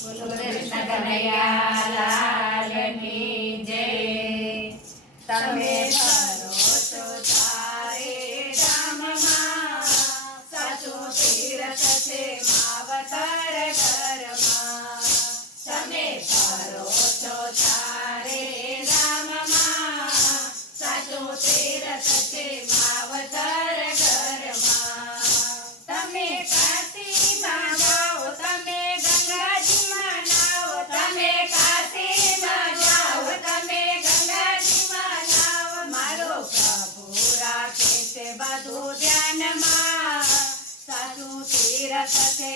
કૃષ્ણ કનૈયા લાલની જય. તમે બધું ધ્યાનમાં સાચું તીરથ છે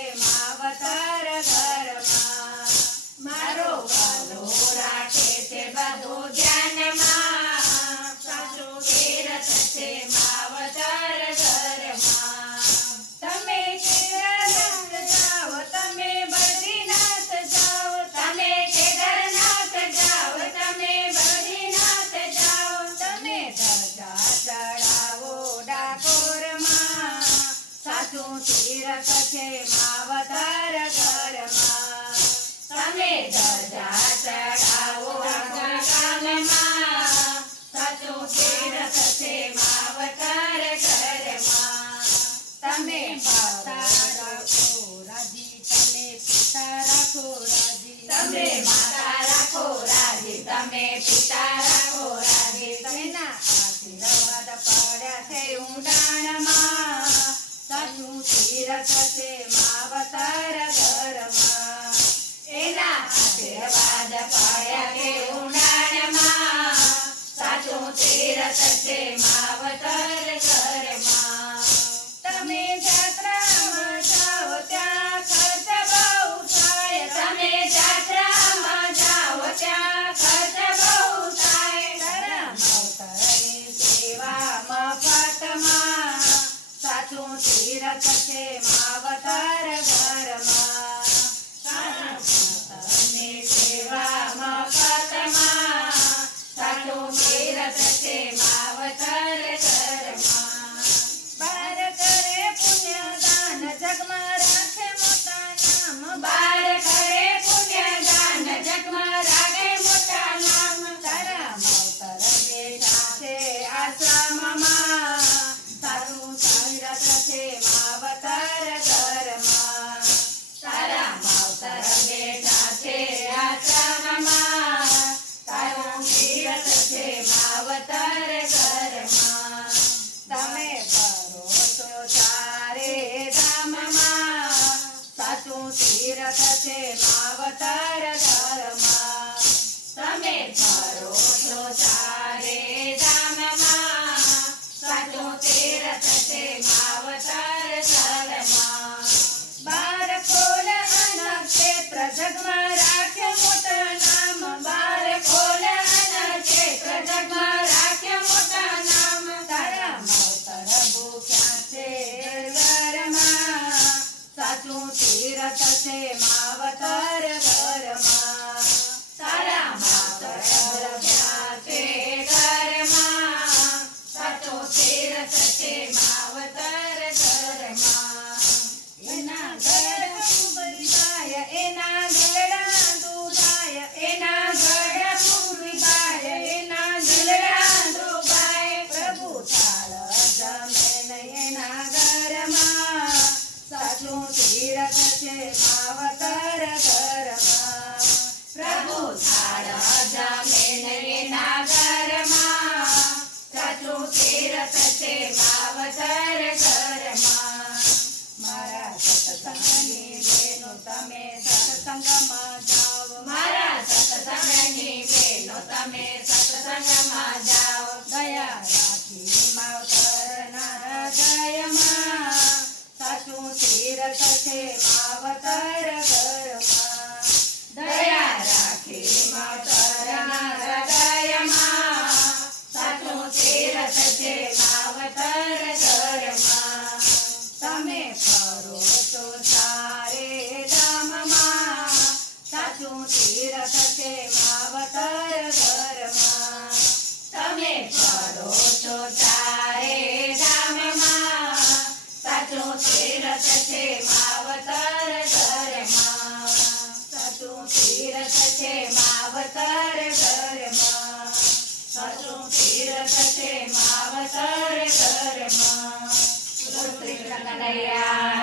સાચું તીરથ છે માવતાર ઘરમાં. તમે ધજા ચડાવો ગામમાં સાચું તીરથ છે માવતર ઘરમાં. તમે માતા રાખો રાજી તમે પિતા રાખો રાજી તમે માતા રાખો રાજી તમે પિતા રાખો રાજી તેના આશીર્વાદ પડ્યા છે સાચું તીરથ સાચું તીરથ છે માવતર ઘરમાં. સેવામાં મફતમાં સાચું તીરથ છે તીરથ માવતર બાર ખોલ અનક્ષેત્ર જગમાં રાખે મોટા નામ. બાર ખોલ અનક્ષેત્ર જગમાં રાખે મોટા નામ. તારા માવતર છે તમે સત્સંગમાં જાઓ દયા રાખી માવતરના હૃદયમાં સાચું તીર્થ છે માવતર ઘરમાં સાચું તીર્થ છે માવતર ઘરમાં. તમે ફરો છો તારે ધામમાં. સાચું તીર્થ છે માવતર ઘરમાં. સાચું તીર્થ છે માવતર ઘરમાં. સાચું તીર્થ છે માવતર ઘરમાં. શ્રી કનૈયા